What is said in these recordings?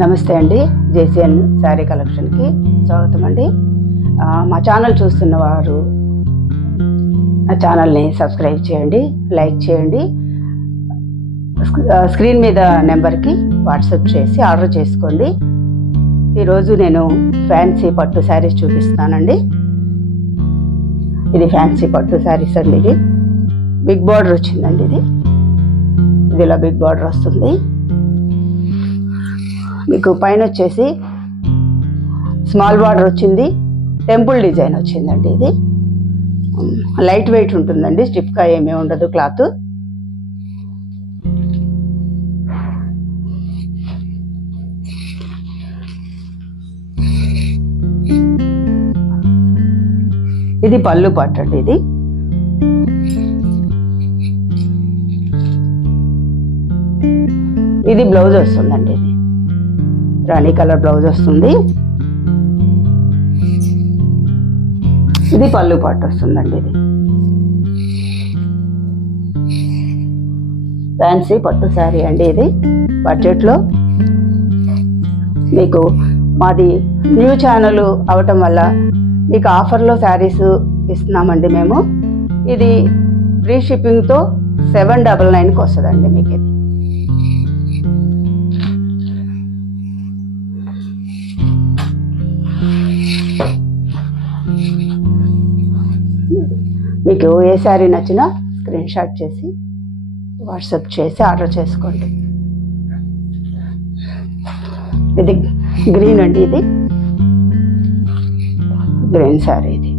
నమస్తే అండి. జేసీఎన్ శారీ కలెక్షన్కి స్వాగతం అండి మా ఛానల్ చూస్తున్న వారు నా ఛానల్ని సబ్స్క్రైబ్ చేయండి లైక్ చేయండి. స్క్రీన్ మీద నెంబర్కి వాట్సాప్ చేసి ఆర్డర్ చేసుకోండి. ఈరోజు నేను ఫ్యాన్సీ పట్టు శారీస్ చూపిస్తానండి ఇది ఫ్యాన్సీ పట్టు శారీస్ అండి ఇది. బిగ్ బార్డర్ వచ్చిందండి ఇది. ఇది ఇలా బిగ్ బార్డర్ వస్తుంది. మీకు పైన వచ్చేసి స్మాల్ బార్డర్ వచ్చింది. టెంపుల్ డిజైన్ వచ్చిందండి ఇది. లైట్ వెయిట్ ఉంటుందండి. స్టిఫ్గా ఏమీ ఉండదు క్లాత్. ఇది పళ్ళు పట్టండి ఇది. ఇది బ్లౌజ్ వస్తుందండి. రాణి కలర్ బ్లౌజ్ వస్తుంది. ఇది పళ్ళు పాటు వస్తుందండి ఇది. ఫ్యాన్సీ పట్టు శారీ అండి ఇది. బడ్జెట్లో మీకు మాది న్యూ ఛానల్ అవటం వల్ల మీకు ఆఫర్లో శారీస్ ఇస్తున్నామండి మేము. ఇది ఫ్రీ షిప్పింగ్తో సెవెన్ డబల్ నైన్కి వస్తుందండి మీకు ఇది మీకు ఏ శారీ నచ్చినా స్క్రీన్ షాట్ చేసి వాట్సాప్ చేసి ఆర్డర్ చేసుకోండి. ఇది గ్రీన్ అండి ఇది. గ్రీన్ శారీ ఇది.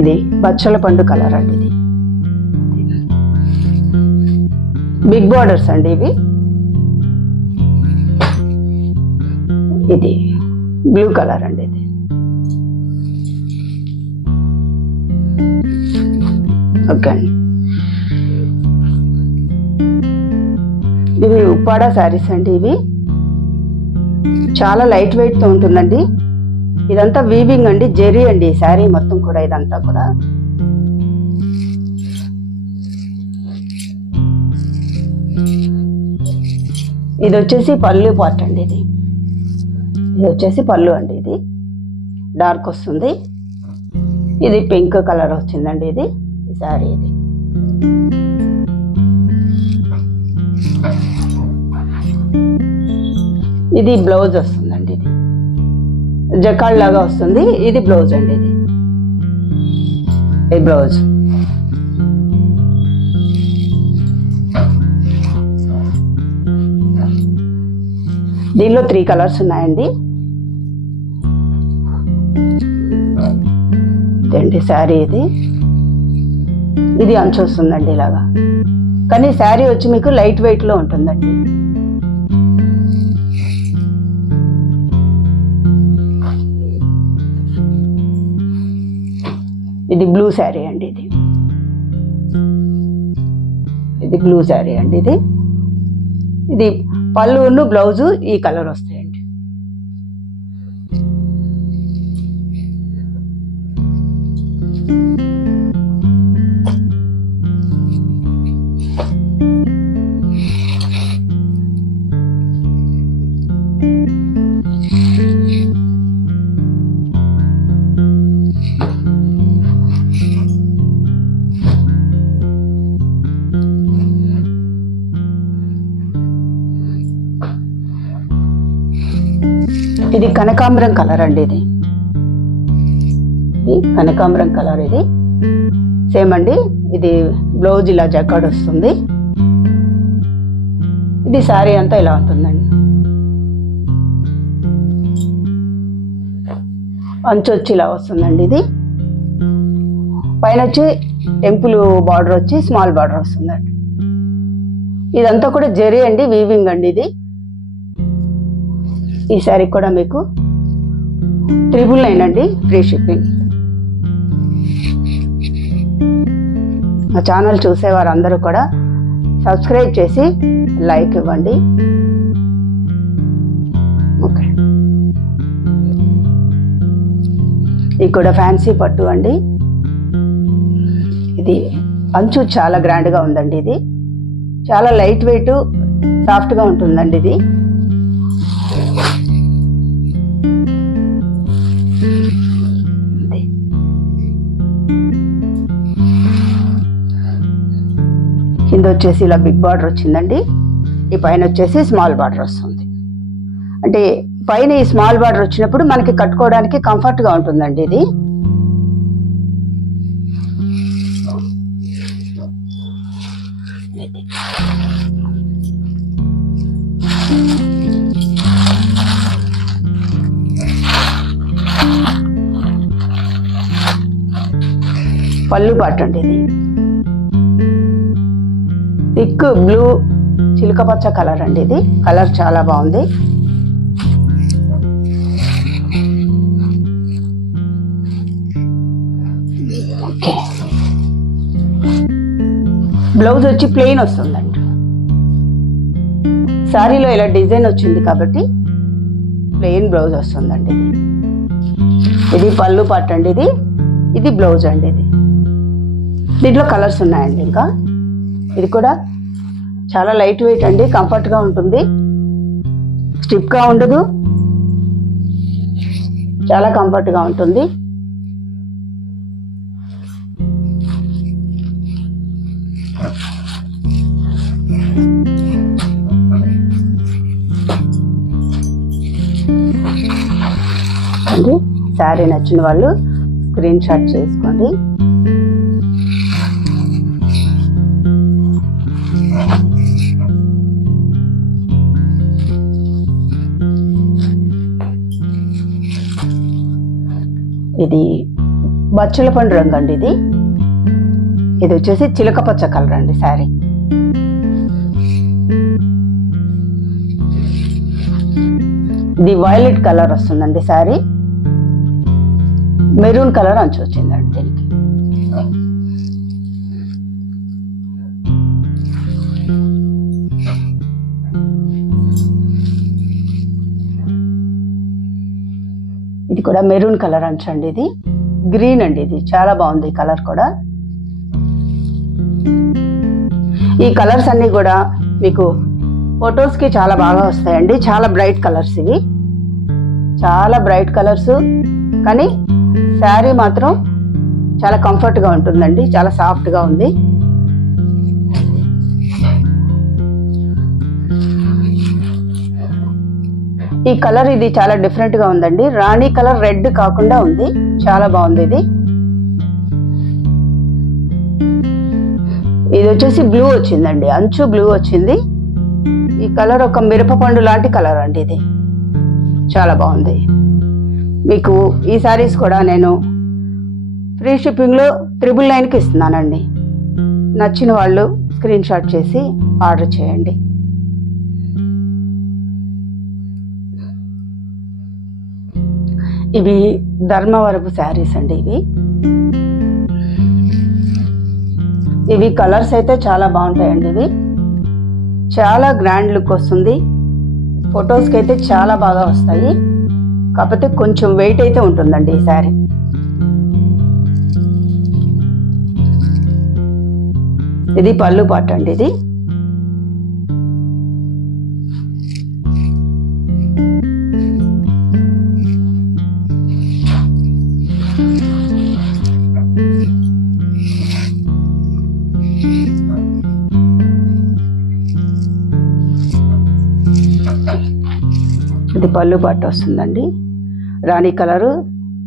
ఇది బచ్చల పండు కలర్ అండి ఇది. బిగ్ బార్డర్స్ అండి ఇవి. ఇది బ్లూ కలర్ అండి. ఓకే. అండి ఇవి ఉప్పాడ శారీస్ అండి ఇవి. చాలా లైట్ వెయిట్తో ఉంటుందండి. ఇదంతా వీవింగ్ అండి జెరీ అండి ఈ శారీ మొత్తం కూడా ఇదంతా కూడా. ఇది వచ్చేసి పళ్ళు పార్ట్ అండి ఇది. ఇది వచ్చేసి పళ్ళు అండి ఇది. డార్క్ వస్తుంది. ఇది పింక్ కలర్ వచ్చిందండి ఇది. ఈ ఇది. ఇది బ్లౌజ్ వస్తుందండి ఇది. జకాడ్ లాగా వస్తుంది. ఇది బ్లౌజ్ అండి ఇది. ఇది బ్లౌజ్. దీనిలో త్రీ కలర్స్ ఉన్నాయండి. అండి సారీ ఇది. ఇది అంచు వస్తుందండి ఇలాగా. కానీ శారీ వచ్చి మీకు లైట్ వెయిట్లో ఉంటుందండి. ఇది బ్లూ శారీ అండి ఇది. ఇది బ్లూ శారీ అండి ఇది. ఇది పళ్ళును బ్లౌజు ఈ కలర్ వస్తాయండి. ఇది కనకాంబరం కలర్ అండి ఇది. ఇది కనకాంబరం కలర్ ఇది. సేమ్ అండి. ఇది బ్లౌజ్ ఇలా జకాడ్ వస్తుంది. ఇది శారీ అంతా ఇలా ఉంటుందండి. అంచు వచ్చి ఇలా వస్తుందండి ఇది. పైన వచ్చి టెంపుల్ బార్డర్ వచ్చి స్మాల్ బార్డర్ వస్తుందండి. ఇదంతా కూడా జెరీ అండి వీవింగ్ అండి ఇది. ఈ శారీ కూడా మీకు ట్రిపుల్ నైన్ అండి ఫ్రీ షిప్పింగ్ మా ఛానల్ చూసేవారు అందరూ కూడా సబ్స్క్రైబ్ చేసి లైక్ ఇవ్వండి. ఓకే ఇది కూడా ఫ్యాన్సీ పట్టు అండి. ఇది అంచు చాలా గ్రాండ్గా ఉందండి ఇది. చాలా లైట్ వెయిట్ సాఫ్ట్గా ఉంటుందండి ఇది. కింద వచ్చేసి ఇలా బిగ్ బార్డర్ వచ్చిందండి. ఈ పైన వచ్చేసి స్మాల్ బార్డర్ వస్తుంది. అంటే పైన ఈ స్మాల్ బార్డర్ వచ్చినప్పుడు మనకి కట్టుకోవడానికి కంఫర్ట్గా ఉంటుందండి ఇది. పళ్ళు పాట అండి ఇది. థిక్ బ్లూ చిలుక పచ్చ కలర్ అండి ఇది. కలర్ చాలా బాగుంది. ఓకే బ్లౌజ్ వచ్చి ప్లెయిన్ వస్తుందండి. శారీలో ఇలా డిజైన్ వచ్చింది కాబట్టి ప్లెయిన్ బ్లౌజ్ వస్తుందండి ఇది. ఇది పళ్ళు పట్టు అండి ఇది. ఇది బ్లౌజ్ అండి ఇది. దీంట్లో కలర్స్ ఉన్నాయండి ఇంకా. ఇది కూడా చాలా లైట్ వెయిట్ అండి కంఫర్ట్గా ఉంటుంది. స్టిప్గా ఉండదు. చాలా కంఫర్ట్గా ఉంటుంది. అండి శారీ నచ్చిన వాళ్ళు స్క్రీన్ షాట్ చేసుకోండి. ఇది బచ్చుల పండు రంగు అండి ఇది. ఇది వచ్చేసి చిలక పచ్చ కలర్ అండి శారీ. ఇది వైలెట్ కలర్ వస్తుందండి శారీ. మెరూన్ కలర్ అంచు వచ్చిందండి దీనికి. ఇది కూడా మెరూన్ కలర్ అంచు అండి ఇది. గ్రీన్ అండి ఇది. చాలా బాగుంది ఈ కలర్ కూడా. ఈ కలర్స్ అన్నీ కూడా మీకు ఫొటోస్కి చాలా బాగా వస్తాయండి. చాలా బ్రైట్ కలర్స్ ఇవి. చాలా బ్రైట్ కలర్స్. కానీ శారీ మాత్రం చాలా కంఫర్ట్గా ఉంటుందండి. చాలా సాఫ్ట్గా ఉంది. ఈ కలర్ ఇది చాలా డిఫరెంట్గా ఉందండి. రాణి కలర్ రెడ్ కాకుండా ఉంది. చాలా బాగుంది ఇది. ఇది వచ్చేసి బ్లూ వచ్చిందండి. అంచు బ్లూ వచ్చింది. ఈ కలర్ ఒక మిరపపండు లాంటి కలర్ అండి ఇది. చాలా బాగుంది. మీకు ఈ శారీస్ కూడా నేను ఫ్రీ షిప్పింగ్లో త్రిబుల్ నైన్కి ఇస్తున్నానండి. నచ్చిన వాళ్ళు స్క్రీన్ షాట్ చేసి ఆర్డర్ చేయండి. ఇవి ధర్మవరపు శారీస్ అండి ఇవి. ఇవి కలర్స్ అయితే చాలా బాగుంటాయండి ఇవి. చాలా గ్రాండ్ లుక్ వస్తుంది. ఫొటోస్కి అయితే చాలా బాగా వస్తాయి. కాకపోతే కొంచెం వెయిట్ అయితే ఉంటుందండి ఈ శారీ. ఇది పళ్ళు పాట అండి ఇది. పళ్ళు పట్టు వస్తుందండి. రాణి కలరు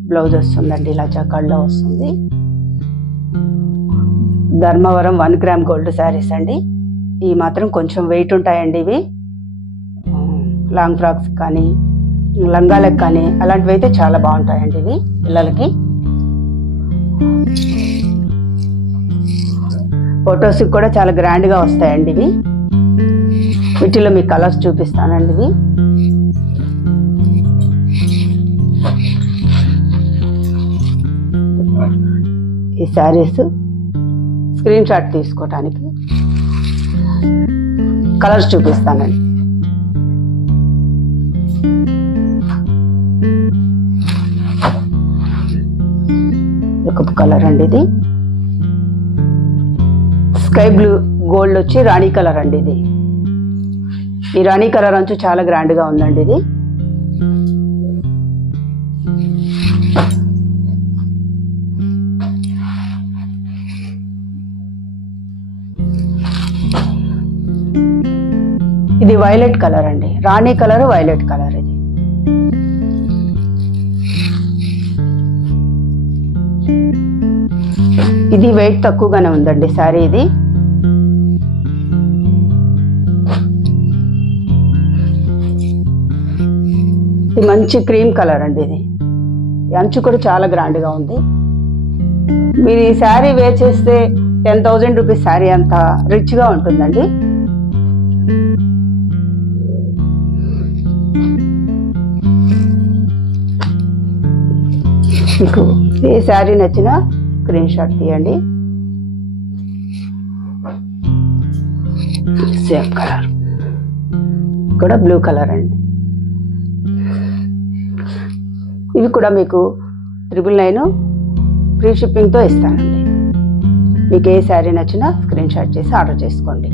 బ్లౌజ్ వస్తుందండి ఇలా చక్కల్లో వస్తుంది. Dharmavaram one gram gold saris అండి. ఇవి మాత్రం కొంచెం వెయిట్ ఉంటాయండి ఇవి. లాంగ్ ఫ్రాక్స్ కానీ లంగాలకు కానీ అలాంటివి అయితే చాలా బాగుంటాయండి ఇవి పిల్లలకి. ఫొటోస్కి కూడా చాలా గ్రాండ్గా వస్తాయండి ఇవి. వీటిలో మీ కలర్స్ చూపిస్తానండి ఇవి. ఈ శారీస్ స్క్రీన్ షాట్ తీసుకోవటానికి కలర్స్ చూపిస్తానండి. ఒక కలర్ అండి ఇది. స్కై బ్లూ గోల్డ్ వచ్చి రాణి కలర్ అండి ఇది. ఈ రాణి కలర్ అంచు చాలా గ్రాండ్గా ఉందండి ఇది. ఇది వైలెట్ కలర్ అండి. రాణి కలర్ వైలెట్ కలర్ ఇది. ఇది వెయిట్ తక్కువగానే ఉందండి సారీ ఇది. ఇది మంచి క్రీమ్ కలర్ అండి ఇది. ఈ అంచు కూడా చాలా గ్రాండ్గా ఉంది. మీరు ఈ శారీ వేర్ చేస్తే టెన్ థౌజండ్ రూపీస్ శారీ అంత రిచ్గా ఉంటుందండి. మీకు ఏ శారీ నచ్చినా స్క్రీన్ షాట్ తీయండి. Same colour. కూడా బ్లూ కలర్ అండి. ఇవి కూడా మీకు త్రిబుల్ నైన్ ఫ్రీ షిప్పింగ్తో ఇస్తానండి. మీకు ఏ శారీ నచ్చినా స్క్రీన్ షాట్ చేసి ఆర్డర్ చేసుకోండి.